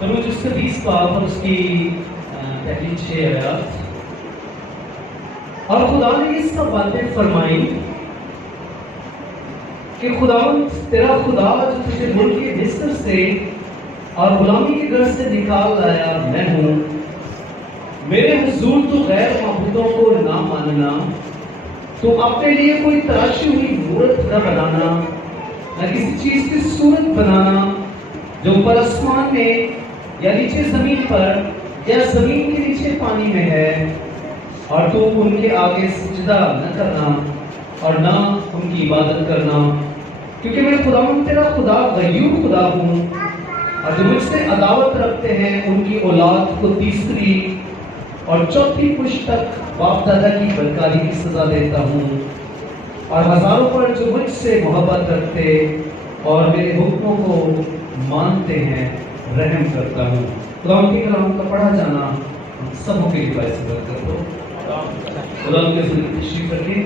خروج اس کا 20 باب اور اس کی پہلی 6 آیات. اور خدا نے اس کا باتیں فرمائی کہ خداوند تیرا خدا جو تجھے ملک مصر سے اور غلامی کے گھر سے نکال لایا میں ہوں. میرے حضور تو غیر معبودوں کو نہ ماننا، تو اپنے لیے کوئی تراشی ہوئی مورت نہ بنانا، نہ کسی چیز کی صورت بنانا جو اوپر آسمان میں یا نیچے زمین پر یا زمین کے نیچے پانی میں ہے، اور تو ان کے آگے سجدہ نہ کرنا اور نہ ان کی عبادت کرنا، کیونکہ میں خداوند تیرا خدا غیور خدا ہوں، اور جو مجھ سے عداوت رکھتے ہیں ان کی اولاد کو تیسری اور چوتھی پشت تک باپ دادا کی بدکاری کی سزا دیتا ہوں، اور ہزاروں پر جو مجھ سے محبت رکھتے اور میرے حکموں کو مانتے ہیں رحم کرتا ہوں. خدا کے کلام کا پڑھا جانا ہم سبوں کے لیے باعث برکت ہو. خدا کے ذریعے تشریف رکھیں.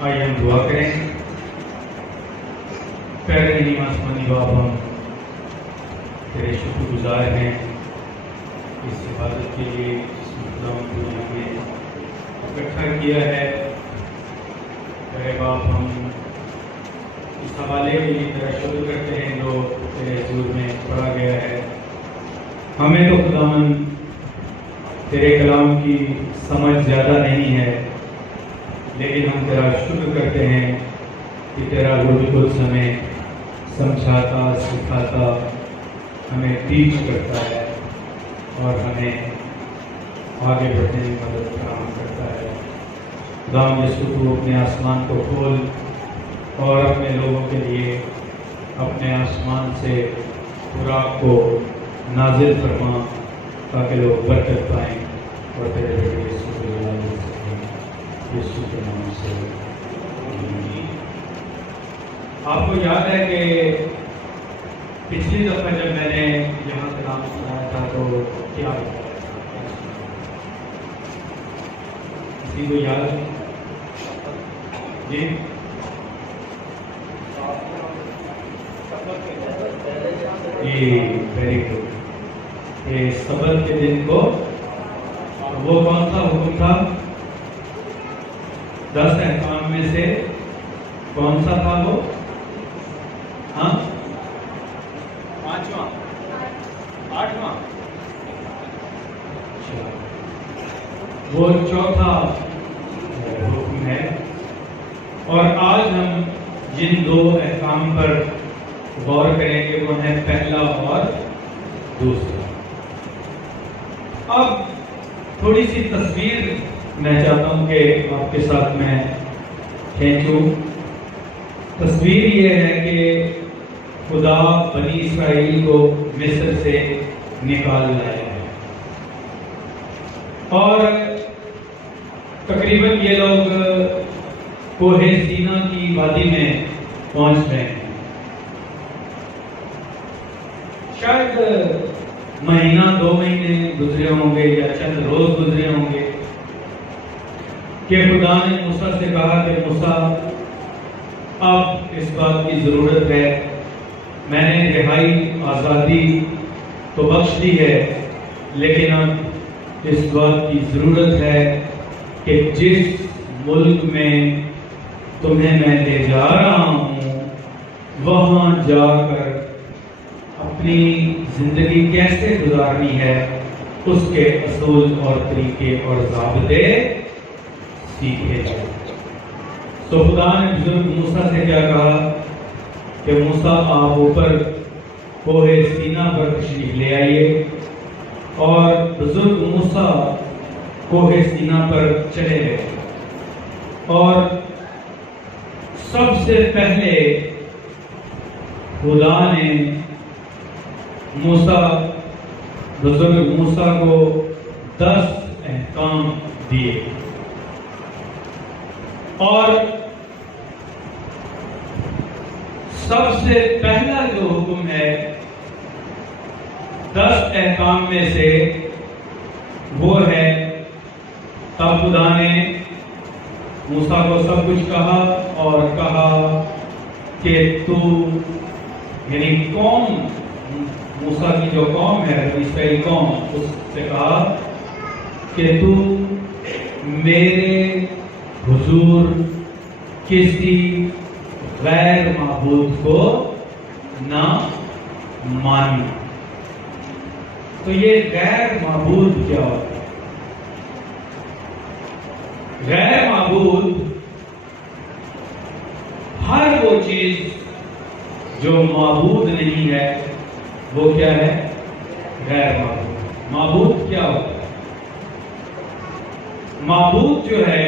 آئیے ہم دعا کریں. پہلے نہیں آسمانی باپ، ہم تیرے شکر گزار ہیں اس عبادت کے لیے جس میں خداوند نے ہمیں اکٹھا کیا ہے. اے باپ، ہم اس حوالے کے لیے تیرا شکر کرتے ہیں جو تیرے حضور میں پڑھا گیا ہے. ہمیں تو خداوند تیرے کلام کی سمجھ زیادہ نہیں ہے، لیکن ہم تیرا شکر کرتے ہیں کہ تیرا روح القدس ہمیں سمجھاتا، سکھاتا، ہمیں ٹیچ کرتا ہے اور ہمیں آگے بڑھنے میں مدد فراہم کرتا ہے. خدا یسوع تو اپنے آسمان کو کھول اور اپنے لوگوں کے لیے اپنے آسمان سے خوراک کو نازل فرما تاکہ لوگ برکت پائیں اور تیرے بیٹے یسوع کے نام سے. آپ کو یاد ہے کہ پچھلی دفعہ جب میں نے یہاں سے نام سنایا تھا تو کیا کسی کو یاد ہے؟ جی ویری گڈ. یہ سبت کے دن کو وہ کون سا حکم تھا؟ 10 احکام میں سے کون سا تھا وہ؟ ہاں 5واں 8واں وہ چوتھا حکم ہے. اور آج ہم جن 2 احکام پر غور کریں گے وہ ہے پہلا اور دوسرا. اب تھوڑی سی تصویر میں چاہتا ہوں کہ آپ کے ساتھ میں کھینچوں. تصویر یہ ہے کہ خدا بنی اسرائیل کو مصر سے نکال لایا ہے اور تقریباً یہ لوگ کوہ سینا کی وادی میں پہنچ رہے ہیں. شاید مہینہ 2 مہینے گزرے ہوں گے یا چند روز گزرے ہوں گے کہ خدا نے موسیٰ سے کہا کہ موسیٰ اب اس بات کی ضرورت ہے، میں نے رہائی آزادی تو بخش دی ہے، لیکن اب اس بات کی ضرورت ہے کہ جس ملک میں تمہیں میں لے جا رہا ہوں وہاں جا کر اپنی زندگی کیسے گزارنی ہے اس کے اصول اور طریقے اور ضابطے سیکھے جائیں. تو خدا نے بزرگ موسیٰ سے کیا کہا کہ موسیٰ آپ اوپر کوہ سینا پر تشریف لے آئیے. اور بزرگ موسیٰ کوہ سینا پر چلے گئے اور سب سے پہلے خدا نے بزرگ موسیٰ کو 10 احکام دیے اور سب سے پہلا جو حکم ہے 10 احکام میں سے وہ ہے تب خدا نے موسیٰ کو سب کچھ کہا اور کہا کہ تو یعنی قوم موسیٰ کی جو قوم ہے اسرائیل قوم اس سے کہا کہ تو میرے حضور کسی غیر معبود کو نہ مانی. تو یہ غیر معبود کیا ہوتا ہے؟ غیر معبود ہر وہ چیز جو معبود نہیں ہے وہ کیا ہے؟ غیر معبود. معبود کیا ہوتا ہے؟ معبود جو ہے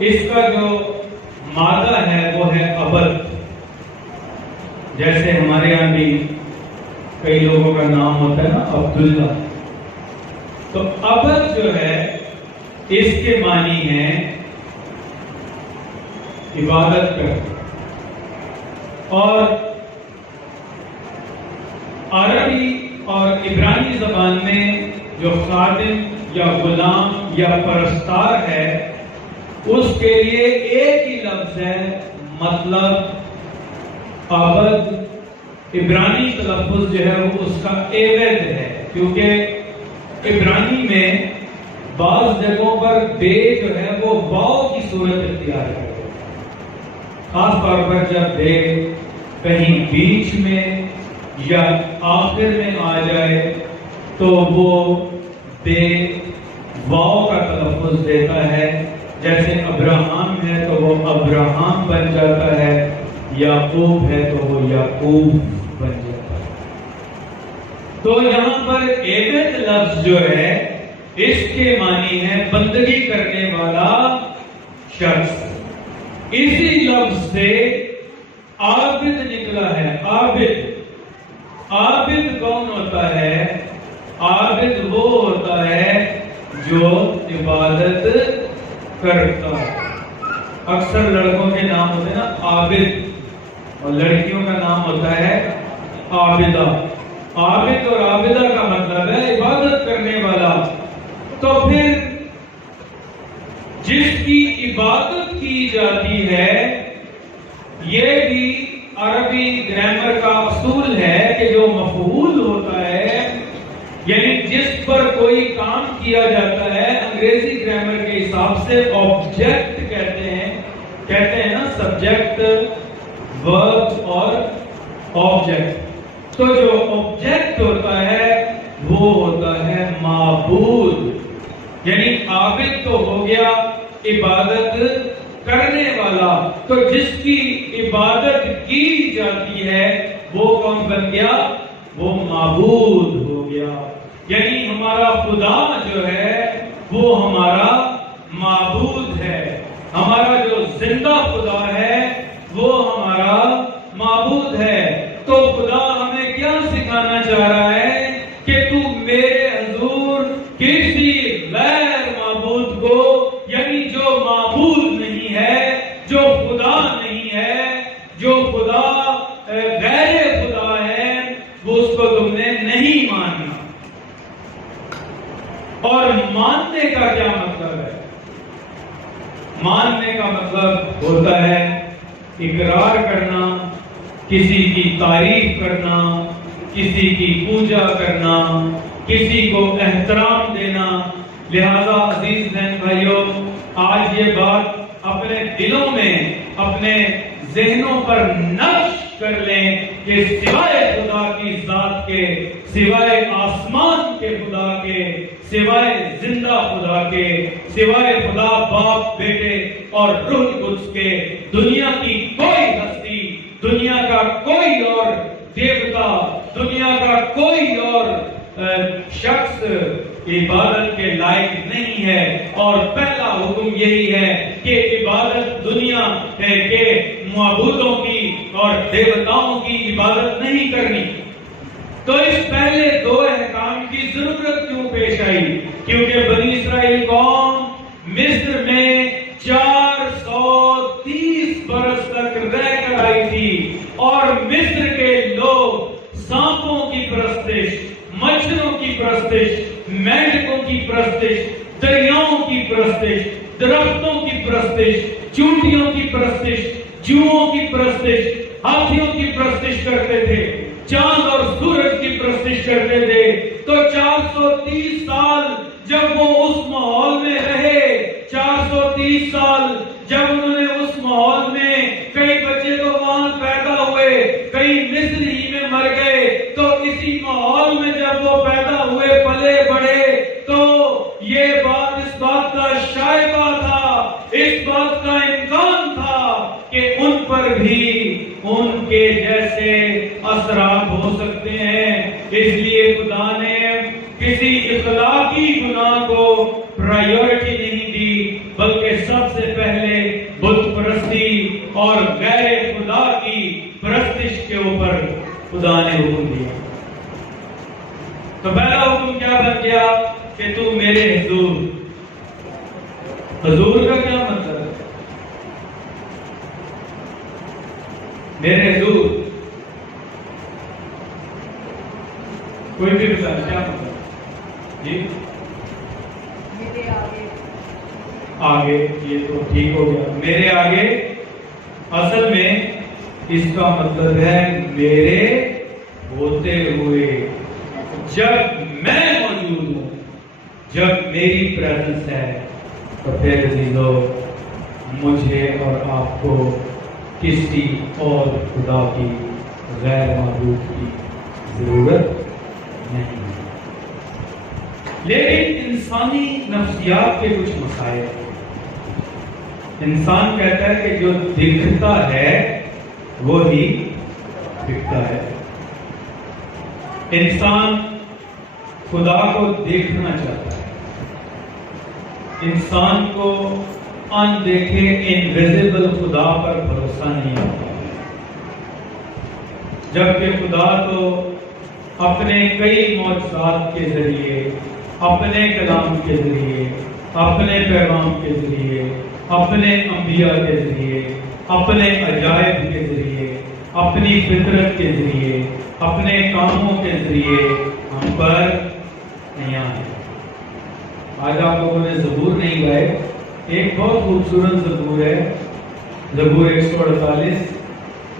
اس کا جو مادہ ہے وہ ہے عبد. جیسے ہمارے یہاں بھی کئی لوگوں کا نام ہوتا ہے نا عبداللہ. تو عبد جو ہے اس کے معنی ہے عبادت کرنا. اور عربی اور عبرانی زبان میں جو خادم یا غلام یا پرستار ہے اس کے لیے ایک ہی لفظ ہے مطلب عبد. عبرانی تلفظ جو ہے وہ اس کا عبد ہے کیونکہ عبرانی میں بعض جگہوں پر بے جو ہے وہ واو کی صورت اختیار کرتے ہیں. خاص طور پر جب بے کہیں بیچ میں یا آخر میں آ جائے تو وہ بے واو کا تلفظ دیتا ہے. جیسے ابراہم ہے تو وہ ابراہم بن جاتا ہے, یعقوب ہے تو وہ یعقوب بن جاتا ہے. تو یہاں پر عبد لفظ جو ہے اس کے معنی ہے بندگی کرنے والا شخص. اسی لفظ سے عابد نکلا ہے. عابد عابد کون ہوتا ہے؟ عابد وہ ہوتا ہے جو عبادت کرتا ہے. اکثر لڑکوں کے نام ہوتے ہیں نا عابد اور لڑکیوں کا نام ہوتا ہے عابدہ. عابد اور عابدہ کا مطلب ہے عبادت کرنے والا. تو پھر جس کی عبادت کی جاتی ہے یہ بھی عربی گرامر کا اصول ہے کہ جو مفعول ہوتا ہے یعنی جس پر کوئی کام کیا جاتا ہے انگریزی گرامر کے حساب سے آبجیکٹ کہتے ہیں نا سبجیکٹ ورب اور آبجیکٹ. تو جو آبجیکٹ ہوتا ہے وہ ہوتا ہے معبود. یعنی عابد تو ہو گیا عبادت کرنے والا, تو جس کی عبادت کی جاتی ہے وہ کون بن گیا؟ وہ معبود ہو گیا. یعنی ہمارا خدا جو ہے وہ ہمارا معبود ہے. ہمارا جو زندہ خدا ہے وہ ہمارا معبود ہے. تو خدا ہمیں کیا سکھانا چاہ رہا ہے کہ تو میرے حضور کسی غیر معبود کو یعنی جو معبود نہیں ہے, جو خدا نہیں ہے, جو خدا غیر خدا ہے, وہ اس کو تم نے نہیں ماننا. اور ماننے کا کیا مطلب ہے؟ ماننے کا مطلب ہوتا ہے اقرار کرنا, کسی کی تعریف کرنا, کسی کی پوجا کرنا, کسی کو احترام دینا. لہذا عزیز بہن بھائیوں, آج یہ بات اپنے دلوں میں اپنے ذہنوں پر نقش کر لیں کہ سوائے خدا کی ذات کے, سوائے آسمان کے خدا کے, سوائے زندہ خدا کے, سوائے خدا باپ بیٹے اور روح القدس کے دنیا کی کوئی ہستی, دنیا کا کوئی اور دیوتا, دنیا کا کوئی اور شخص عبادت کے لائق نہیں ہے. اور پہلا حکم یہی ہے کہ عبادت دنیا کے معبودوں کی اور دیوتاؤں کی عبادت نہیں کرنی. تو اس پہلے دو احکام کی ضرورت کیوں پیش آئی؟ کیونکہ بنی اسرائیل قوم مصر میں 430 برس تک رہ کر آئی تھی اور مصر کے لوگ سانپوں کی پرستش, مچھروں کی پرستش, مینڈکوں کی پرستش, دریاؤں کی پرستش, درختوں کی پرستش، چونٹیوں کی پرستش، جوؤں کی پرستش، ہاتھیوں کی پرستش کرتے تھے، چاند اور سورج کی پرستش کرتے تھے. تو 430 سال جب وہ اس ماحول میں رہے، 430 سال جب انہوں نے اس ماحول میں، کئی بچے تو وہاں پیدا ہوئے، کئی مصر ہی میں مر گئے، تو اسی ماحول میں جب وہ پیدا ہوئے، پلے بڑھے، تو یہ بات اس بات کا شائبہ تھا، اس بات کا امکان تھا کہ ان پر بھی ان کے جیسے اثرات ہو سکتے ہیں. اس لیے خدا نے کسی اخلاقی گناہ کو پرائیورٹی نہیں دی، بلکہ سب سے پہلے بت پرستی اور غیر خدا کی پرستش کے اوپر خدا نے حکم دیا. تو پہلا حکم کیا بن گیا کہ تو میرے حضور. حضور کا کیا مطلب ہے؟ میرے حضور کوئی بھی بتا کیا مطلب؟ جی آگے، یہ تو ٹھیک ہو گیا. میرے آگے اصل میں اس کا مطلب ہے میرے ہوتے ہوئے، جب میں موجود ہوں، جب میری پریزنس ہے، تو پھر عزیزو مجھے اور آپ کو کسی اور خدا کی، غیر معبود کی ضرورت نہیں ہے. لیکن انسانی نفسیات کے کچھ مسائل، انسان کہتا ہے کہ جو دکھتا ہے وہی دکھتا ہے. انسان خدا کو دیکھنا چاہتا ہے، انسان کو اندیکھے انویزیبل خدا پر بھروسہ نہیں آتا، جبکہ خدا تو اپنے کئی معجزات کے ذریعے، اپنے کلام کے ذریعے، اپنے پیغام کے ذریعے، اپنے انبیاء کے ذریعے، اپنے عجائب کے ذریعے، اپنی فطرت کے ذریعے، اپنے کاموں کے ذریعے ہم پر نیا ہے. آج آپ لوگوں نے زبور نہیں گائے، ایک بہت خوبصورت زبور ہے، زبور 148.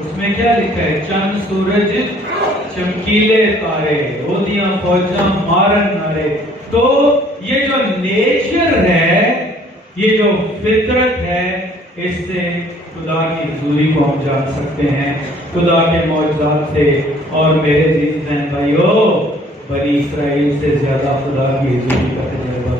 اس میں کیا لکھا ہے؟ چند سورج چمکیلے تارے، ہودیاں فوجاں مارن نارے. تو یہ جو نیچر ہے، یہ جو فطرت ہے، اس سے خدا کی حضوری کو ہم جان سکتے ہیں، خدا کے معجزات سے. اور میرے عزیز بہن بھائیو، بنی اسرائیل سے زیادہ خدا کی حضوری کا تجربہ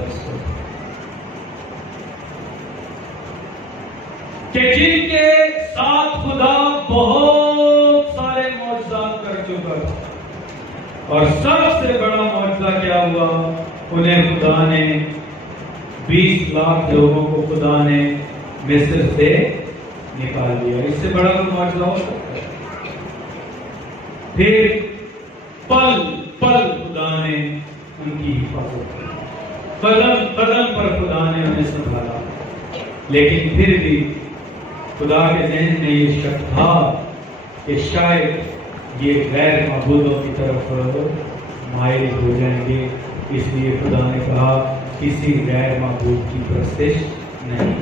کہ جن کے ساتھ خدا بہت سارے معجزات کر چکا، اور سب سے بڑا معجزہ کیا ہوا؟ انہیں خدا نے 20 لاکھ لوگوں کو خدا نے مصر سے نکال دیا. اس سے بڑا کوئی معجزہ ہو سکتا ہے؟ پھر پل پل خدا نے ان کی حفاظت کی، قدم قدم پر خدا نے انہیں سنبھالا. لیکن پھر بھی خدا کے ذہن میں یہ شک تھا کہ شاید یہ غیر معبودوں کی طرف مائل ہو جائیں گے. اس لیے خدا نے کہا کسی غیر معبود کی پرستش نہیں.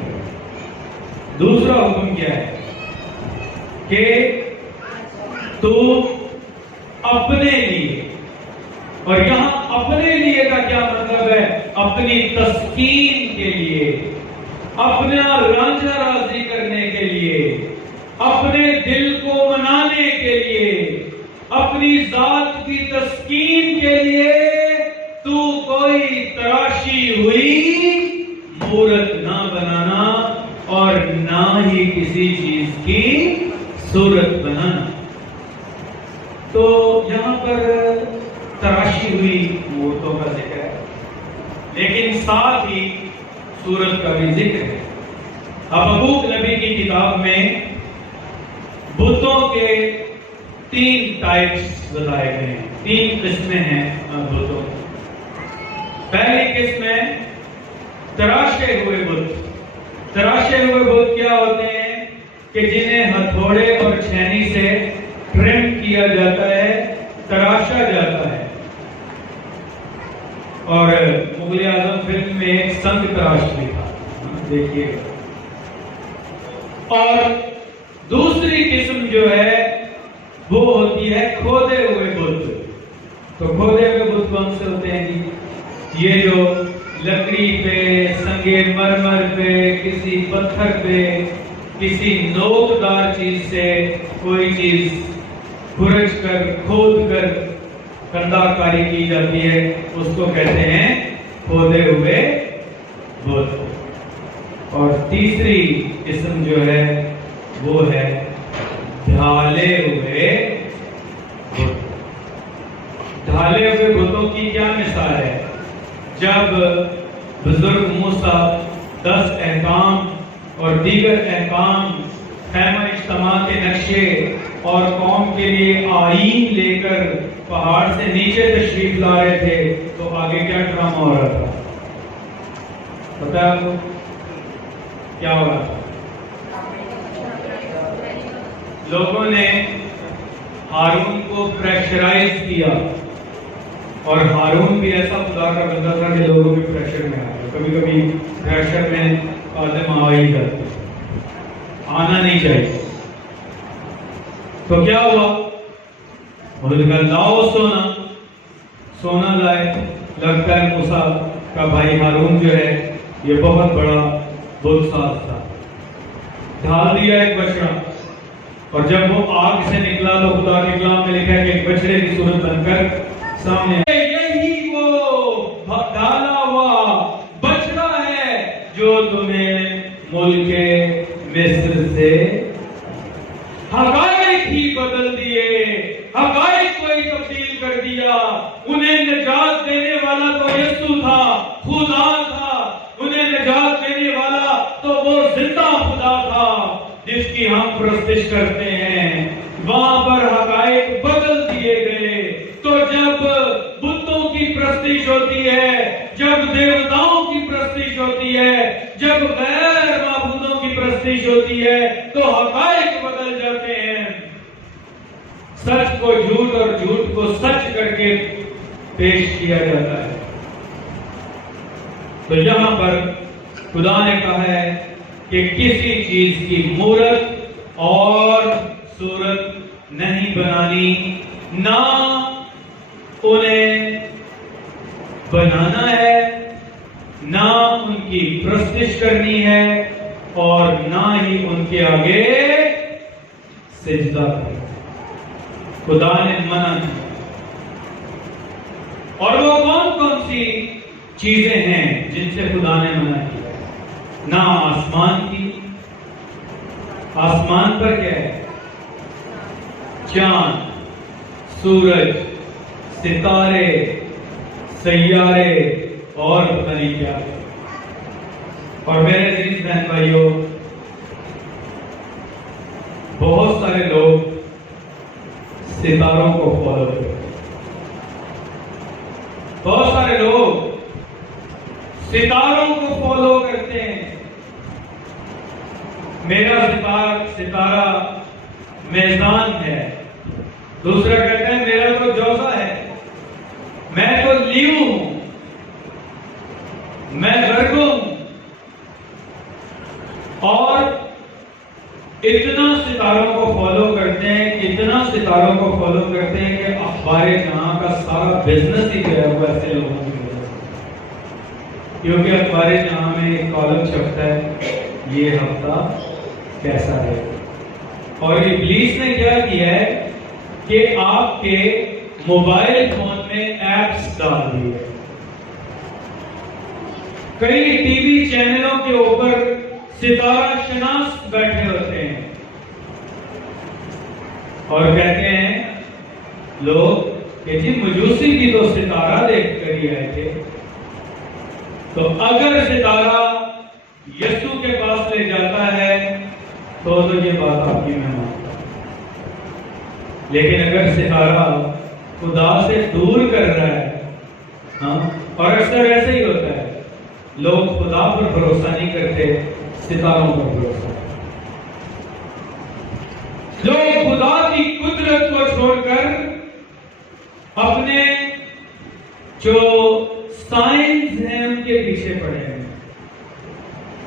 دوسرا حکم کیا ہے کہ تو اپنے لیے، اور یہاں اپنے لیے کا کیا مطلب ہے؟ اپنی تسکین کے لیے، اپنا رانجھا راضی کرنے کے لیے، اپنے دل کو منانے کے لیے، اپنی ذات کی تسکین کے لیے تو کوئی تراشی ہوئی مورت نہ بنانا، اور نہ ہی کسی چیز کی صورت بنانا. تو یہاں پر تراشی ہوئی مورتوں کا ذکر ہے، لیکن ساتھ ہی صورت کا بھی ذکر ہے. حبقوق نبی کی کتاب میں بتوں کے 3 ٹائپس بتائے گئے ہیں، 3 قسمیں ہیں بتوں. پہلی قسم ہے تراشے ہوئے بت. تراشے ہوئے بت کیا ہوتے ہیں کہ جنہیں ہتھوڑے اور چھینی سے ٹرم کیا جاتا ہے، تراشا جاتا ہے. اور مغل اعظم فلم میں ایک سنگ تراش بھی تھا، دیکھیے. اور دوسری قسم جو ہے وہ ہوتی ہے کھودے ہوئے بت. تو کھودے ہوئے بت کون سے ہوتے ہیں جی؟ یہ جو لکڑی پہ، سنگے مرمر پہ، کسی پتھر پہ، کسی نوکدار چیز سے کوئی چیز کھرچ کر، کھود کر کندہ کاری کی جاتی ہے، اس کو کہتے ہیں کھودے ہوئے بت. اور تیسری قسم جو ہے وہ ہے ڈھالے ہوئے بت. ڈھالے ہوئے بتوں کی کیا مثال ہے؟ جب بزرگ موسیٰ 10 احکام اور دیگر احکام، خیمہ اجتماع کے نقشے اور قوم کے لیے آئین لے کر پہاڑ سے نیچے تشریف لا رہے تھے تو آگے کیا ڈرامہ ہو رہا تھا؟ پتہ ہے آپ کو کیا ہو رہا تھا؟ لوگوں نے ہارون کو پریشرائز کیا، اور ہارون بھی ایسا خدا کا بندہ تھا کہ لوگوں کے پریشر میں آیا. کبھی کبھی پریشر میں آدم آ ہی جاتے، آنا نہیں چاہیے. تو کیا ہوا؟ انہوں نے کہا لاؤ سونا. سونا لائے. لگتا ہے موسیٰ کا بھائی ہارون جو ہے یہ بہت بڑا بت ساز تھا. ڈھال دیا ایک بچڑا، اور جب وہ آگ سے نکلا تو خدا کے کلام میں لکھا ہے کہ ایک بچڑے کی صورت بن کر سامنے یہی وہ ڈالا ہوا بچڑا ہے جو تمہیں ملک مصر سے حقائق ہی بدل دیے، حقائق کو ہی تبدیل کر دیا. انہیں نجات دینے والا تو یسوع تھا، خدا تھا. انہیں نجات دینے والا تو وہ زندہ خدا تھا جس کی ہم پرستش کرتے ہیں. وہاں پر حقائق بدل دیے گئے. تو جب بتوں کی پرستش ہوتی ہے، جب دیوتاؤں کی پرستش ہوتی ہے، جب غیر معبودوں کی پرستش ہوتی ہے تو حقائق بدل جاتے ہیں. سچ کو جھوٹ اور جھوٹ کو سچ کر کے پیش کیا جاتا ہے. تو یہاں پر خدا نے کہا ہے کہ کسی چیز کی مورت اور صورت نہیں بنانی، نہ انہیں بنانا ہے، نہ ان کی پرستش کرنی ہے، اور نہ ہی ان کے آگے سجدہ کرنا. خدا نے منع کیا. اور وہ کون کون سی چیزیں ہیں جن سے خدا نے منع کیا؟ نہ آسمان کی. آسمان پر کیا ہے؟ چاند، سورج، ستارے، سیارے اور پتہ نہیں کیا. اور میرے عزیز بہن بھائیوں، بہت سارے لوگ ستاروں کو فالو کرتے ہیں. بہت سارے لوگ ستاروں کو فالو کرتے ہیں. میرا ستارہ میزان ہے، دوسرا کہتا ہے میرا تو جوزا ہے، میں تو لیو ہوں، میں ورگو ہوں. اور اتنا ستاروں کو فالو کرتے ہیں، اتنا ستاروں کو فالو کرتے ہیں کہ اخبار جہاں کا سارا بزنس ہی گیا ہوا ایسے لوگوں کی وجہ سے. کیونکہ اخبار جہاں میں ایک کالم چھپتا ہے یہ ہفتہ کیسا ہے. اور ابلیس نے کیا کیا ہے کہ آپ کے موبائل فون میں ایپس ڈال دیے. کئی ٹی وی چینلوں کے اوپر ستارہ شناس بیٹھے ہوتے ہیں اور کہتے ہیں لوگ کہ جی مجوسی بھی تو ستارہ دیکھ کر ہی آئے تھے. تو اگر ستارہ یسوع کے پاس لے جاتا ہے تو یہ بات آپ کی میں مانتا ہوں. لیکن اگر ستارہ خدا سے دور کر رہا ہے، اور اکثر ایسے ہی ہوتا ہے، لوگ خدا پر بھروسہ نہیں کرتے، ستاروں پر بھروسہ. لوگ خدا کی قدرت کو چھوڑ کر اپنے جو سائنس ہیں ان کے پیچھے پڑے ہیں.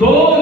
2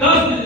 10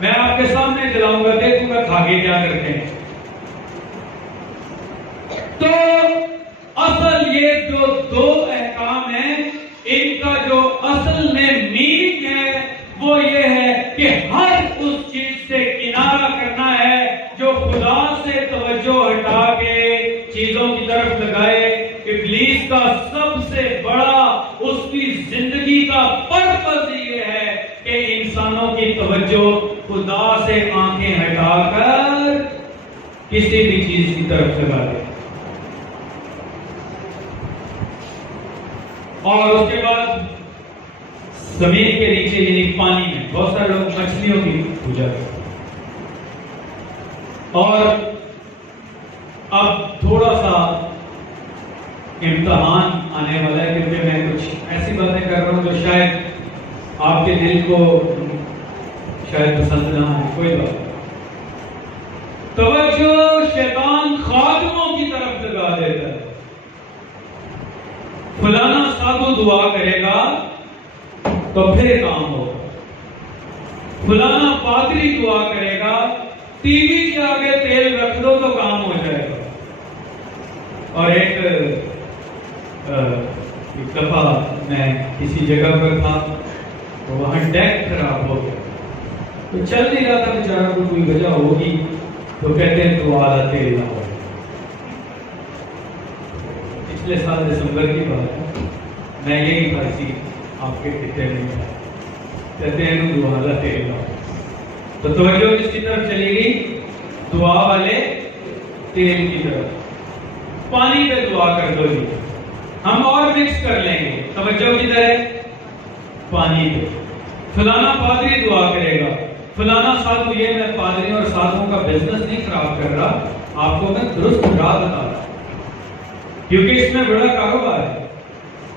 میں آپ کے سامنے جلاؤں گا، دیکھوں گا دھاگے کیا کرتے ہیں۔ تو اصل یہ جو دو احکام ہیں، ان کا جو اصل میں میننگ ہے وہ یہ ہے کہ ہر اس چیز سے کنارہ کرنا ہے جو خدا سے توجہ ہٹا کے چیزوں کی طرف لگائے۔ ابلیس کا سب سے بڑا اس کی زندگی کا پرپس یہ ہے کہ انسانوں کی توجہ خدا سے آنکھیں ہٹا کر کسی بھی چیز کی طرف لگا دے۔ اور اس کے بعد زمین کے نیچے یعنی پانی میں بہت سارے لوگ مچھلیوں کی پوجا کرتے ہیں۔ اور اب تھوڑا سا امتحان آنے والا ہے، کیونکہ میں کچھ ایسی باتیں کر رہا ہوں جو شاید آپ کے دل کو شاید پسند نہ آئے، کوئی بات نہیں۔ توجہ شیطان خادموں کی طرف لگا دیتا ہے۔ فلانا سادھو دعا کرے گا تو پھر کام ہوگا، فلانا پادری دعا کرے گا، ٹی وی کے آگے تیل رکھ دو تو کام ہو جائے گا۔ اور ایک دفعہ میں کسی جگہ پر تھا تو وہاں ڈیک خراب ہو گیا، تو چل نہیں رہا تھا بیچارہ، کوئی وجہ ہوگی تو کہتے ہیں تو آدھا تیل نہ ہو۔ پچھلے سال دسمبر کی بات ہے، میں یہی پھنسی آپ کے خطے میں، کہتے ہیں دعا والا تیل نہ ہو۔ تو توجہ کس کی طرف چلی گئی؟ دعا والے تیل کی طرف۔ پانی پہ دعا کر دو جی، ہم اور مکس کر لیں گے، توجہ کدھر ہے؟ پانی پہ۔ فلانا پادری دعا کرے گا، فلانا سادھو، یہ میں پادریوں اور سادھوں کا بزنس نہیں خراب کر رہا، آپ کو میں درست راہ بتا رہا ہوں، کیونکہ اس میں بڑا کاروبار ہے۔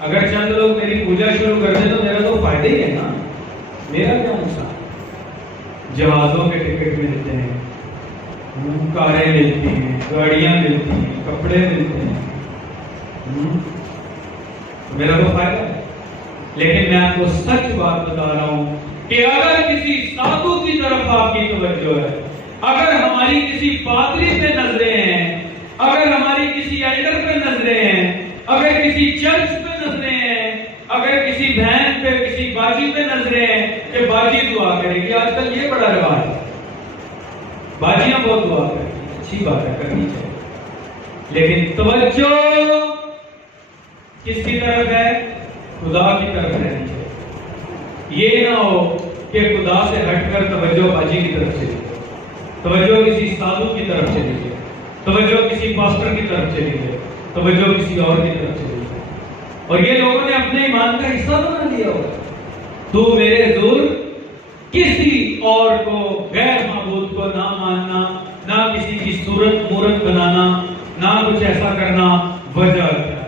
اگر چند لوگ میری پوجا شروع کر دیں تو میرا تو فائدہ ہی ہے نا، میرا کیا نقصان؟ جہازوں کے ٹکٹ ملتے ہیں، کاریں ملتی ہیں، گاڑیاں ملتی ہیں، کپڑے ملتے ہیں، میرا تو فائدہ ہے۔ لیکن میں آپ کو سچ بات بتا رہا ہوں کہ اگر کسی سادھو کی طرف آپ کی توجہ ہے، اگر ہماری کسی پادری پہ نظریں ہیں، اگر ہماری کسی ایلڈر پہ نظریں ہیں، اگر کسی چرچ پہ نظریں ہیں، اگر کسی بہن پہ، کسی باجی پہ نظریں ہیں کہ باجی دعا کرے گی، آج کل یہ بڑا رواج ہے، باجیاں بہت دعا کریں گی، اچھی بات ہے، کرنی چاہیے، لیکن توجہ کس کی طرف ہے؟ خدا کی طرف رہنی چاہیے۔ یہ نہ ہو کہ خدا سے ہٹ کر توجہ باجی کی طرف چلی جائے، توجہ کسی سادھو کی طرف چلی جائے، توجہ کسی پاسٹر کی طرف چلی جائے، توجہ کسی اور کی طرف چلی جائے، اور یہ لوگوں نے اپنے ایمان کا حصہ بنا لیا ہو۔ تو میرے حضور کسی اور کو، غیر معبود کو نہ ماننا، نہ کسی کی صورت مورت بنانا، نہ کچھ ایسا کرنا، وجہ کیا ہے؟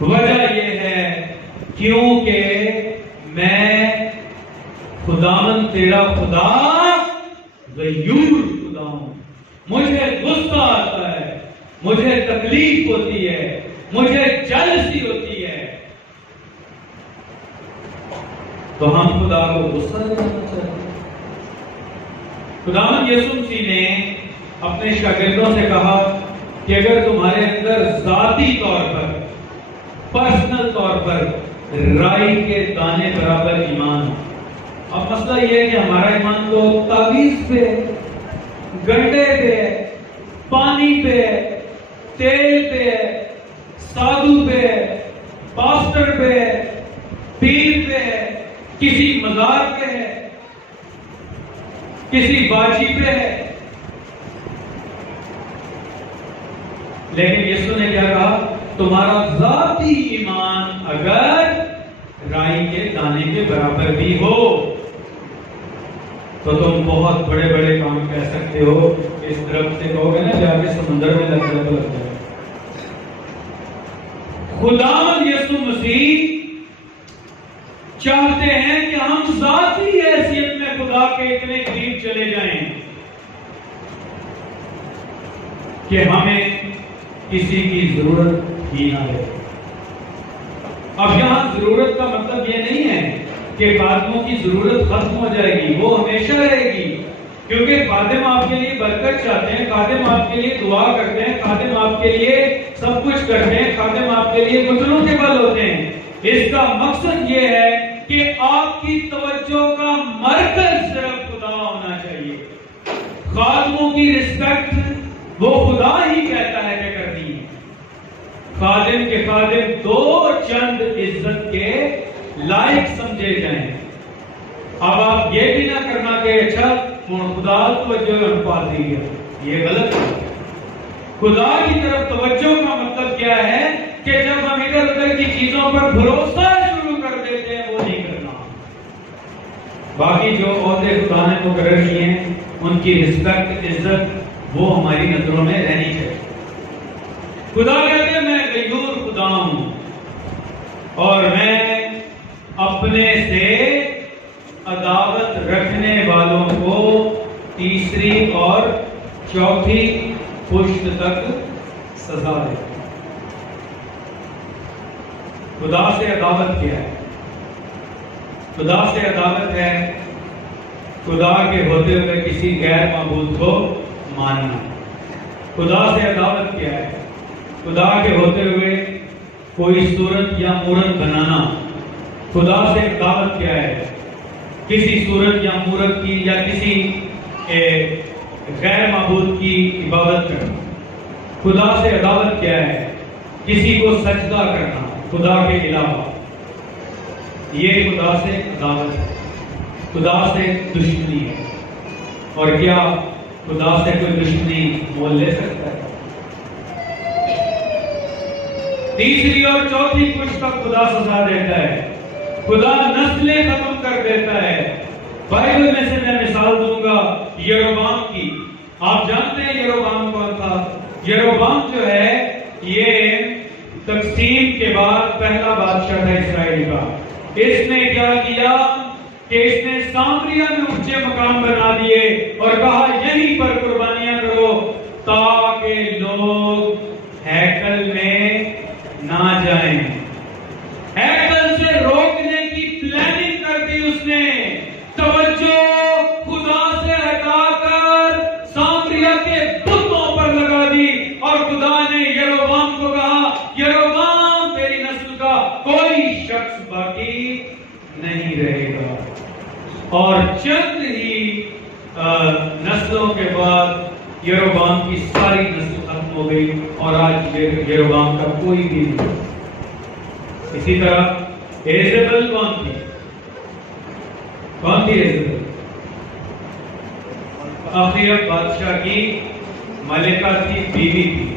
وجہ یہ ہے کیونکہ میں خداوند تیرا خدا غیور خدا ہوں، مجھے غصہ آتا ہے، مجھے تکلیف ہوتی ہے، مجھے جلسی ہوتی ہے، تو ہم خدا کو غصہ دلانا چاہتے ہیں۔ خداوند یسوع مسیح نے اپنے شاگردوں سے کہا کہ اگر تمہارے اندر ذاتی طور پر، پرسنل طور پر رائی کے دانے برابر ایمان، اب مسئلہ یہ ہے کہ ہمارا ایمان تو تعویذ پہ، گنڈے پہ، پانی پہ، تیل پہ، سادھو پہ، پاسٹر پہ، پیر پہ، کسی مزار پہ ہے، کسی باجی پہ ہے۔ لیکن یسوع نے کیا کہا؟ تمہارا ذاتی ایمان اگر رائی کے دانے کے برابر بھی ہو تو تم بہت بڑے بڑے کام کہہ سکتے ہو۔ اس درخت سے کہو گے نا جا کے سمندر میں لگ جائے تو لگ جائے۔ خداوند یسوع مسیح چاہتے ہیں کہ ہم ذاتی حیثیت میں خدا کے اتنے قریب چلے جائیں کہ ہمیں کسی کی ضرورت ہی نہ رہے۔ اب یہاں ضرورت کا مطلب یہ نہیں ہے کہ خادموں کی ضرورت ختم ہو جائے گی، وہ ہمیشہ رہے گی، کیونکہ خادم آپ کے لیے برکت چاہتے ہیں، خادم آپ کے لیے دعا کرتے ہیں، خادم آپ کے لیے سب کچھ کرتے ہیں، خادم آپ کے لیے گھٹنوں کے بل ہوتے ہیں۔ اس کا مقصد یہ ہے کہ آپ کی توجہ کا مرکز صرف خدا ہونا چاہیے۔ خادموں کی رسپیکٹ وہ خدا ہی کہتا ہے کہ کرنی ہے۔ خادم کے خادم دو چند عزت کے لائق سمجھے جائیں۔ اب آپ یہ بھی نہ کرنا کہ اچھا خدا توجہ پا دی ہے، یہ غلط ہے۔ خدا کی طرف توجہ کا مطلب کیا ہے کہ جب ہم ادھر ادھر کی چیزوں پر بھروسہ شروع کر دیتے ہیں وہ نہیں کرنا۔ باقی جو عہدے خدا نے مقرر کیے ہیں ان کی رسپیکٹ عزت وہ ہماری نظروں میں رہنی چاہیے۔ خدا کہتے ہیں میں غیور خدا ہوں اور میں اپنے سے عداوت رکھنے والوں کو تیسری اور چوتھی پشت تک سزا دے۔ خدا سے عداوت کیا ہے؟ خدا سے عداوت ہے خدا کے ہوتے ہوئے کسی غیر معبود کو ماننا۔ خدا سے عداوت کیا ہے؟ خدا کے ہوتے ہوئے کوئی صورت یا مورت بنانا۔ خدا سے عداوت کیا ہے؟ کسی صورت یا مورت کی یا کسی غیر معبود کی عبادت کرنا۔ خدا سے عداوت کیا ہے؟ کسی کو سجدہ کرنا خدا کے علاوہ۔ یہ خدا سے عداوت ہے، خدا سے دشمنی ہے۔ اور کیا خدا سے کوئی دشمنی مول لے سکتا ہے؟ تیسری اور چوتھی پشت تک خدا سزا دیتا ہے، خدا نسلیں ختم کر دیتا ہے۔ بائبل میں سے میں مثال دوں گا یروبام کی۔ آپ جانتے ہیں یروبام کون تھا؟ یروبام جو ہے یہ تقسیم کے بعد پہلا بادشاہ تھا اسرائیل کا۔ اس نے کیا کیا کہ اس نے سامریا میں اونچے مقام بنا دیے اور کہا یہیں پر قربانیاں کرو تاکہ لوگ ہیکل میں نہ جائیں۔ ہیکل سے روکنے کی پلاننگ کر دی اس نے، توجہ خدا سے ہٹا کر سامریا کے بتوں پر لگا دی، اور خدا نے یروبام کو کہا یروبام تیری نسل کا کوئی شخص باقی نہیں رہے گا۔ اور چند ہی نسلوں کے بعد یروبام کی ساری نسل ختم ہو گئی اور آج یروبام کا کوئی بھی نہیں۔ اسی طرح ایزبل کون تھی؟ کون تھی ایزبل؟ اخیب بادشاہ کی ملکہ تھی، بیوی تھی۔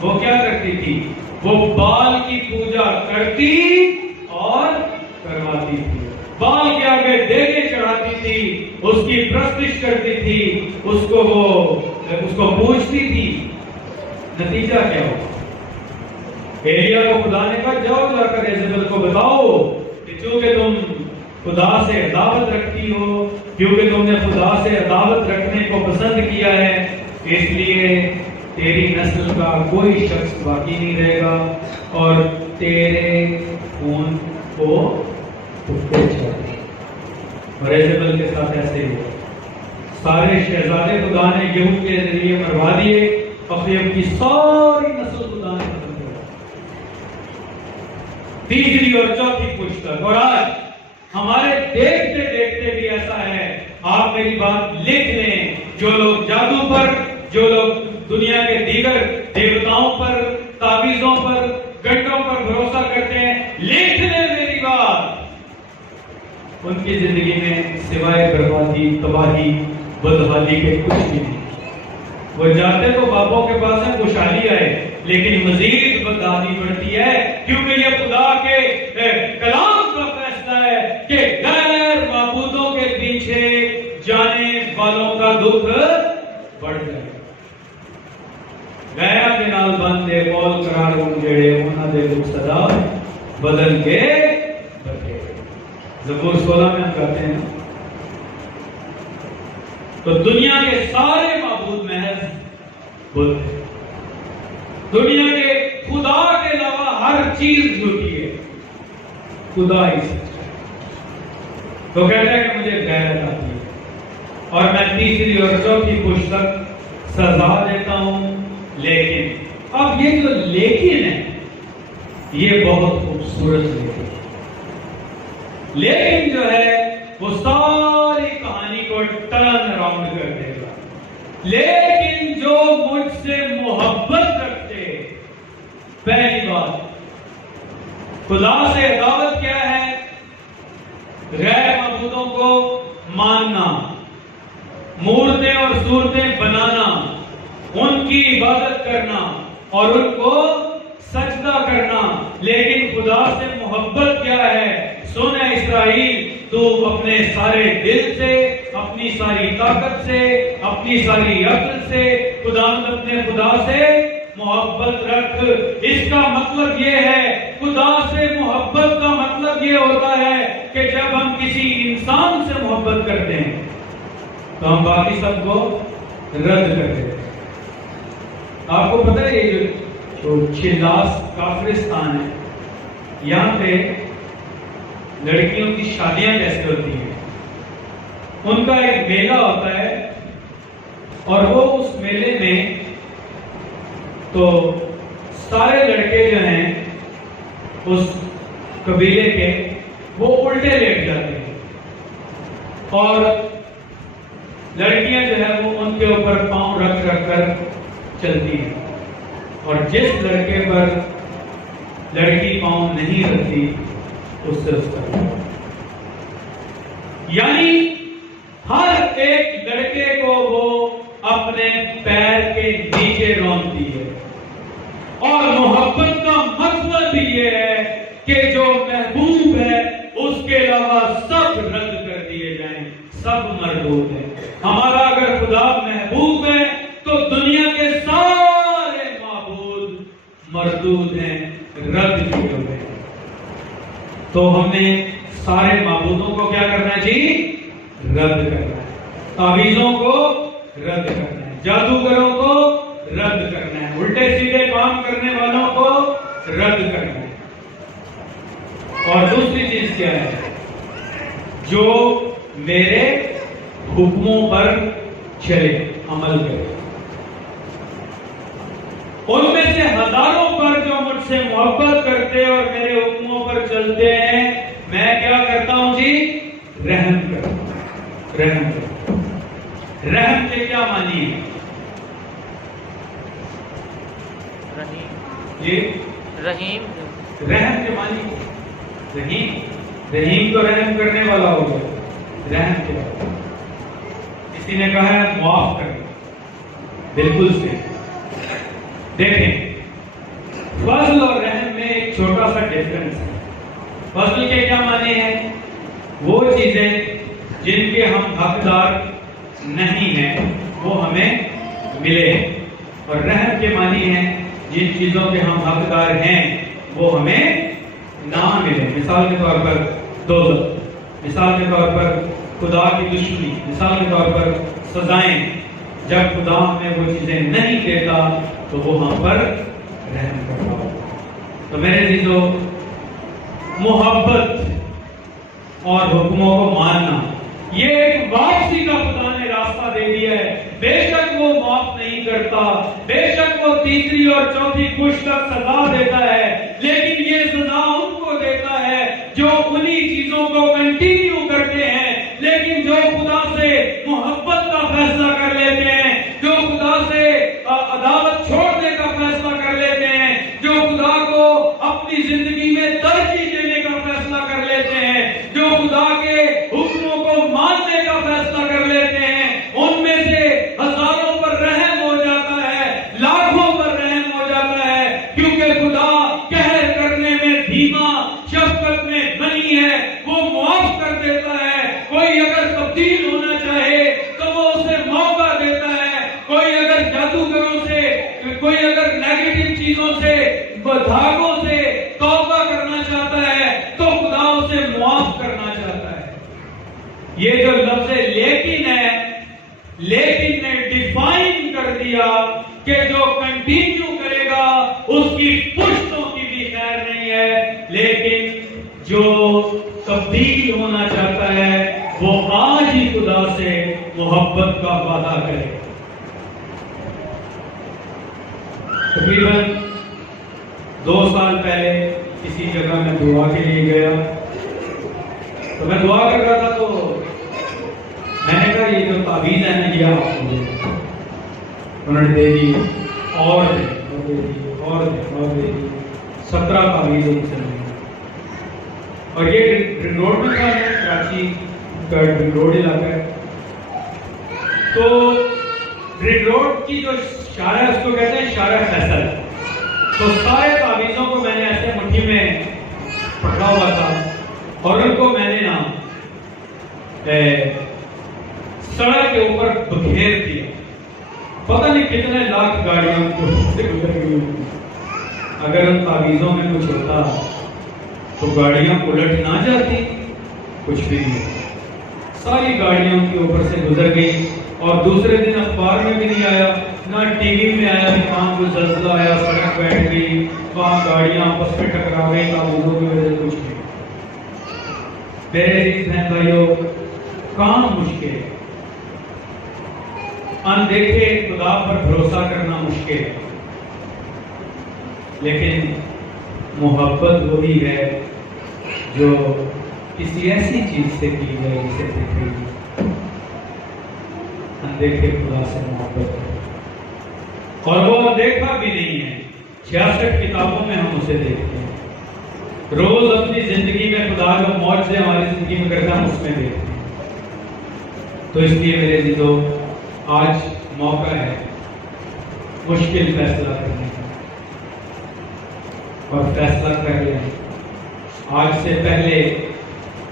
وہ کیا کرتی تھی؟ وہ بال کی پوجا کرتی اور کرواتی تھی، بال کے آگے دیگیں چڑھاتی تھی، اس کی پرستش کرتی تھی، اس کو پوجتی تھی۔ نتیجہ کیا ہوا؟ ایلیا کو خدا نے کہا جاؤ جا کر ایزبل کو بتاؤ کہ چونکہ تم خدا سے عداوت رکھتی ہو، کیونکہ تم نے خدا سے عداوت رکھنے کو پسند کیا ہے، اس لیے تیری نسل کا کوئی شخص باقی نہیں رہے گا اور تیرے خون کو کتے چاہتے۔ اور ایزبل کے ساتھ ایسے ہی ہوا، سارے شہزادے خدا نے یہود کے ذریعے مروا دیے، اخیب کی ساری نسل خدا نے ختم کر دی، تیسری اور چوتھی پشت تک۔ اور آج ہمارے دیکھتے دیکھتے بھی ایسا ہے۔ آپ میری بات لکھ لیں، جو لوگ جادو پر، جو لوگ دنیا کے دیگر دیوتاؤں پر، تعویذوں پر، گنٹوں پر بھروسہ کرتے ہیں، لکھ لیں میری بات، ان کی زندگی میں سوائے بربادی، تباہی، بدحالی کے کچھ بھی نہیں۔ وہ جاتے تو باپوں کے پاس ہے خوشحالی آئے، لیکن مزید بدحالی بڑھتی ہے، کیونکہ یہ خدا کے کلام کا فیصلہ ہے کہ غیر معبودوں کے پیچھے جانے والوں کا دکھ بڑھ جائے۔ غیرہ کے نال بندے بول قرار ہوں جڑے انہاں دے دکھ صدا بدل کے بچے۔ زبور 16 میں ہم کہتے ہیں تو دنیا کے سارے معبود محض بت ہیں، دنیا کے خدا کے علاوہ ہر چیز جھوٹی ہے، خدا ہی سچ ہے۔ تو کہتا ہے کہ مجھے غیرت آتی ہے اور میں تیسری اور چوتھی پشت تک سزا دیتا ہوں، لیکن اب یہ جو لیکن ہے یہ بہت خوبصورت لیکن جو ہے وہ ساری کہانی کو ٹرن اراؤنڈ کر دے گا. لیکن جو مجھ سے محبت رکھتے، پہلی بات خدا سے عداوت کیا ہے؟ غیر معبودوں کو ماننا، مورتیں اور صورتیں بنانا، ان کی عبادت کرنا اور ان کو سجدہ کرنا. لیکن خدا سے محبت کیا ہے؟ سن اے اسرائیل، تو اپنے سارے دل سے، اپنی ساری طاقت سے، اپنی ساری عقل سے اپنے خدا سے محبت رکھ. اس کا مطلب یہ ہے، خدا سے محبت کا مطلب یہ ہوتا ہے کہ جب ہم کسی انسان سے محبت کرتے ہیں تو ہم باقی سب کو رد کر دیتے ہیں. آپ کو پتہ ہے یہ جو چلاس کافرستان ہے، یہاں پہ لڑکیوں کی شادیاں کیسے ہوتی ہیں؟ ان کا ایک میلہ ہوتا ہے اور وہ اس میلے میں تو سارے لڑکے جو ہیں اس قبیلے کے وہ الٹے لیٹ جاتے ہیں اور لڑکیاں جو ہے وہ ان کے اوپر پاؤں رکھ رکھ کر چلتی ہیں، اور جس لڑکے پر لڑکی پاؤں نہیں رکھتی اس سے اس کا، یعنی ہر ایک لڑکے کو وہ اپنے پیر کے نیچے رونتی ہے. اور محبت کا مطلب بھی یہ ہے کہ جو محبوب ہے اس کے علاوہ سب رد کر دیے جائیں، سب مردود ہیں. ہمارا اگر خدا محبوب ہے تو دنیا کے سارے معبود مردود ہیں، رد کیے ہوئے ہیں. تو ہم نے سارے معبودوں کو کیا کرنا چاہیے؟ رد کرنا ہے. تعویذوں کو رد کرنا ہے، جادوگروں کو رد کرنا ہے، الٹے سیدھے کام کرنے والوں کو رد کرنا ہے. اور دوسری چیز کیا ہے؟ جو میرے حکموں پر چلے، عمل کرے. ان میں سے ہزاروں پر جو مجھ سے محبت کرتے اور میرے حکموں پر چلتے ہیں، میں کیا کرتا ہوں جی؟ رحم کرتا ہوں. رحم کرتا ہوں. رحم کے کیا معنی ہے جی؟ رحیم. رحم کے معنی رحیم. رحیم تو رحم کرنے والا ہوگا. رحم کیا؟ کسی نے کہا ہے معاف کرنا. بالکل صحیح. دیکھیں، فضل اور رحم میں ایک چھوٹا سا ڈفرنس ہے. فضل کے کیا معنی ہیں؟ وہ چیزیں جن کے ہم حقدار نہیں ہیں وہ ہمیں ملے ہیں، اور رحم کے معنی ہیں جن چیزوں کے ہم حقدار ہیں وہ ہمیں نہ ملے. مثال کے طور پر دوزخ، مثال کے طور پر خدا کی دشمنی، مثال کے طور پر سزائیں. جب خدا ہمیں وہ چیزیں نہیں دیتا تو وہ ہم پر رحم کرتا ہو. تو میرے عزیزو، محبت اور حکموں کو ماننا، یہ ایک واپسی کا خدا نے راستہ دے دیا ہے. بے شک وہ معاف نہیں کرتا، بے شک وہ تیسری اور چوتھی پشت تک سزا دیتا ہے، لیکن یہ سزا ان کو دیتا ہے جو انہی چیزوں کو کنٹینیو کرتے ہیں. لیکن جو خدا سے محبت کا فیصلہ کر لیتے ہیں، جو خدا سے عداوت چھوڑنے کا فیصلہ کر لیتے ہیں، جو خدا کو اپنی زندگی میں ترجیح دینے کا فیصلہ کر لیتے ہیں، جو خدا کے حکموں کو ماننے کا فیصلہ کر لیتے ہیں، ان میں سے ہزاروں پر رحم ہو جاتا ہے، لاکھوں پر رحم ہو جاتا ہے. کیونکہ خدا قہر کرنے میں دھیما، شفقت میں غنی ہے، وہ معاف کر دیتا ہے. کوئی اگر تبدیل ہونا چاہے تو وہ اسے موقع دیتا ہے. کوئی اگر جادوگروں سے، کوئی اگر نیگیٹو چیزوں سے، دھاگوں سے توبہ کرنا چاہتا ہے تو خدا اسے معاف کرنا چاہتا ہے. یہ جو لفظ لیکن ہے، لیکن نے ڈیفائن کر دیا کہ جو کنٹینیو کرے گا اس کی پشتوں کی بھی خیر نہیں ہے، لیکن جو تبدیل ہونا چاہتا ہے محبت کا وعدہ کرے. تقریباً 2 سال پہلے کسی جگہ میں دعا کے لیے گیا تو میں دعا کر رہا تھا تو میں نے کہا یہ جو تعویذ ہے میں دیا آپ کو. انہوں نے دے دی اور دے دی اور دے دی 17 تعویذ ان سے ملی. اور یہ رنگ روڈ میں تھا, کراچی کا رنگ روڈ علاقہ ہے. تو رنگ روڈ کی جو شارع ہے اس کو کہتے ہیں شارع فیصل. تو سارے تعویذوں کو میں نے ایسے مٹھی میں پکڑا ہوا تھا اور ان کو میں نے نا سڑک کے اوپر بکھیر دیا. پتہ نہیں کتنے لاکھ گاڑیاں سے گزر گئی. اگر ان تعویذوں میں کچھ ہوتا تو گاڑیاں الٹ نہ جاتی, کچھ بھی نہیں. ساری گاڑیاں ان کے اوپر سے گزر گئی اور دوسرے دن اخبار میں بھی نہیں آیا, نہ ٹی وی میں آیا کہ کہاں کوئی زلزلہ آیا, سڑک بیٹھ گئی, وہاں گاڑیاں آپس میں ٹکرا گئی, تعویذوں کی وجہ سے کچھ نہیں. میرے عزیز بہن بھائیوں, کام مشکل, اندیکھے خدا پر بھروسہ کرنا مشکل, لیکن محبت وہی ہے جو کسی ایسی چیز سے کی جائے جسے دیکھے گی. اندیکھے خدا سے محبت ہے اور وہ دیکھا بھی نہیں ہے. 66 کتابوں میں ہم اسے دیکھتے ہیں. روز اپنی زندگی میں خدا جو معجزے ہماری زندگی میں کرتا ہے اس میں دیکھتے ہیں. تو اس لیے میرے عزیزو, آج موقع ہے مشکل فیصلہ کرنے کا, اور فیصلہ کر لیں. آج سے پہلے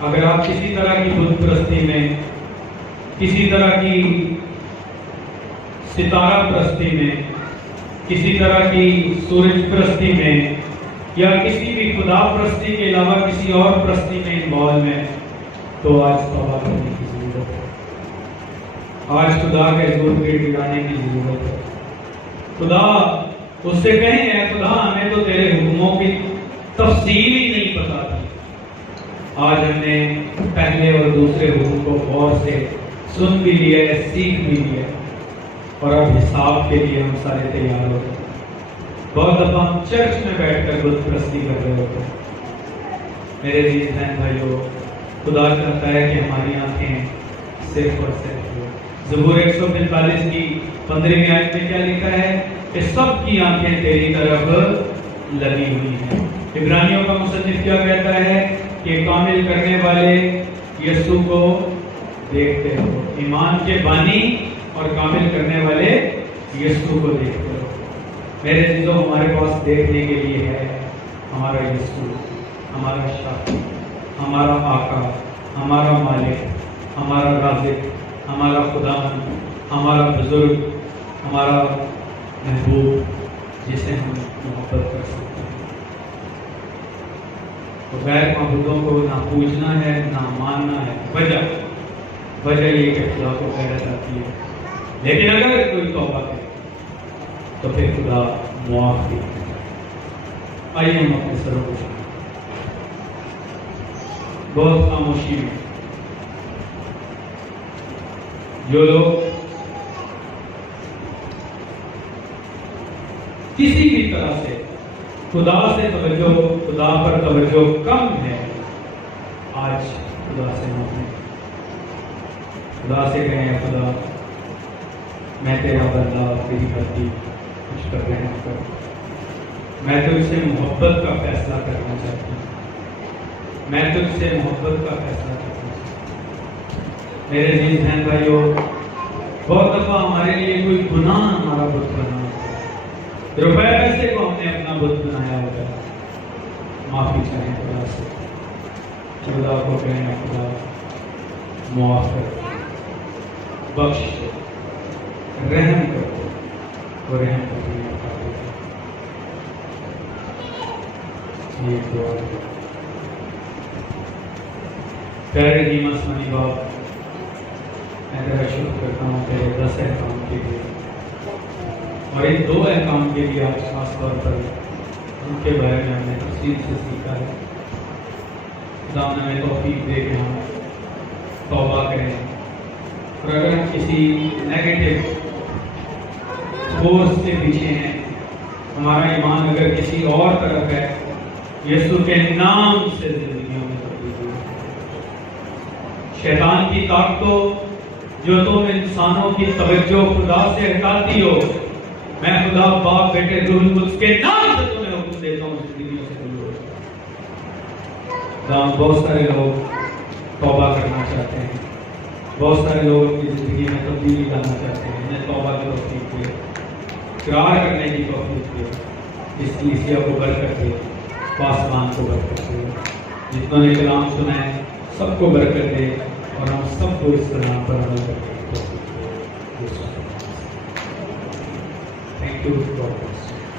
اگر آپ کسی طرح کی بت پرستی میں, کسی طرح کی ستارہ پرستی میں, کسی طرح کی سورج پرستی میں, یا کسی بھی خدا پرستی کے علاوہ کسی اور پرستی میں انوالو ہیں, تو آج توبہ کرنے کی ضرورت ہے. آج خدا کے حضور میں ٹکانے کی ضرورت ہے. خدا اس سے کہیں ہے, خدا ہمیں تو تیرے حکموں کی تفصیل ہی نہیں پتا تھی. آج ہم نے پہلے اور دوسرے حکم کو غور سے سن بھی لیا ہے, سیکھ بھی لیا, اور اب حساب کے لیے ہم سارے تیار ہو گئے. بہت دفعہ ہم چرچ میں بیٹھ کر بت پرستی کر رہے ہوتے ہیں. میرے عزیز بہن بھائیو, خدا چاہتا ہے کہ ہماری آنکھیں صرف اور صرف. زبور 145 کی 15ویں آیت میں کیا لکھا ہے کہ سب کی آنکھیں تیری طرف لگی ہوئی ہیں. عبرانیوں کا مصنف کیا کہتا ہے کہ کامل کرنے والے یسوع کو دیکھتے ہو. ایمان کے بانی اور کامل کرنے والے یسوع کو دیکھتے ہو. میرے عزیزو, ہمارے پاس دیکھنے کے لیے ہے ہمارا یسوع, ہمارا شافی, ہمارا آقا, ہمارا مالک, ہمارا رازق, ہمارا خدا, ہمارا بزرگ, ہمارا محبوب, جسے ہم محبت کر سکتے ہیں. تو غیر معبودوں کو نہ پوجنا ہے نہ ماننا ہے. وجہ یہ کہ خدا کو غیرت آتی ہے. لیکن اگر کوئی توبہ کرے تو پھر خدا معاف بھی کرے. آئیے ہم اپنے سروں کو بہت خاموشی میں جو لوگ کسی بھی طرح سے خدا سے توجہ, خدا پر توجہ کم ہے, آج خدا سے مانگیں. خدا سے کہیں خدا میں تیرا بندہ, تیری بندی, کچھ کر رہے کر, میں تجھ سے محبت کا فیصلہ کرنا چاہتا ہوں, میں تجھ سے محبت کا فیصلہ کرنا چاہتا ہوں. میرے عزیز بہن بھائیو, بہت دفعہ ہمارے لیے کوئی گناہ ہمارا بت بنا ہوتا ہے, روپے پیسے کو ہم نے اپنا بت بنایا ہوتا ہے. معافی چاہیں خدا سے, خدا کو کہیں خدا معاف کر, بخش, رحم کر, اور رحم کر. یہ دعا ہے. پیارے رحیم آسمانی باپ, میں تیرا شکر کرتا ہوں تیرے 10 احکام کے لیے, اور ان 2 احکام کے لیے آج خاص طور پر ان کے بارے میں ہم نے تفصیل سے سیکھا ہے. خدا ہمیں توفیق دے کہ ہم توبہ کریں, اور اگر ہم کسی نیگیٹو فورس کے پیچھے ہیں، ہمارا ایمان اگر کسی اور طرف ہے، یسوع کے نام سے زندگیوں میں تبدیل ہو۔ شیطان کی طاقتوں جو تم انسانوں کی توجہ خدا سے ہٹاتی ہو، میں خدا باپ بیٹے روح القدس کے نام سے تمہیں حکم دیتا ہوں زندگیوں سے دور ہو۔ بہت سارے لوگ توبہ کرنا چاہتے ہیں، بہت سارے لوگ اپنی زندگی میں تبدیلی لانا چاہتے ہیں، انہیں توبہ کی توفیق دے، اقرار کرنے کی توفیق دے، اس کلیسیا کو برکت دے، پاسبان کو برکت دے، جتنوں نے کلام سنا ہے سب کو برکت دے، اور ہم سب کو اس کلام پر عمل کرنے کی توفیق دے۔ Thank you.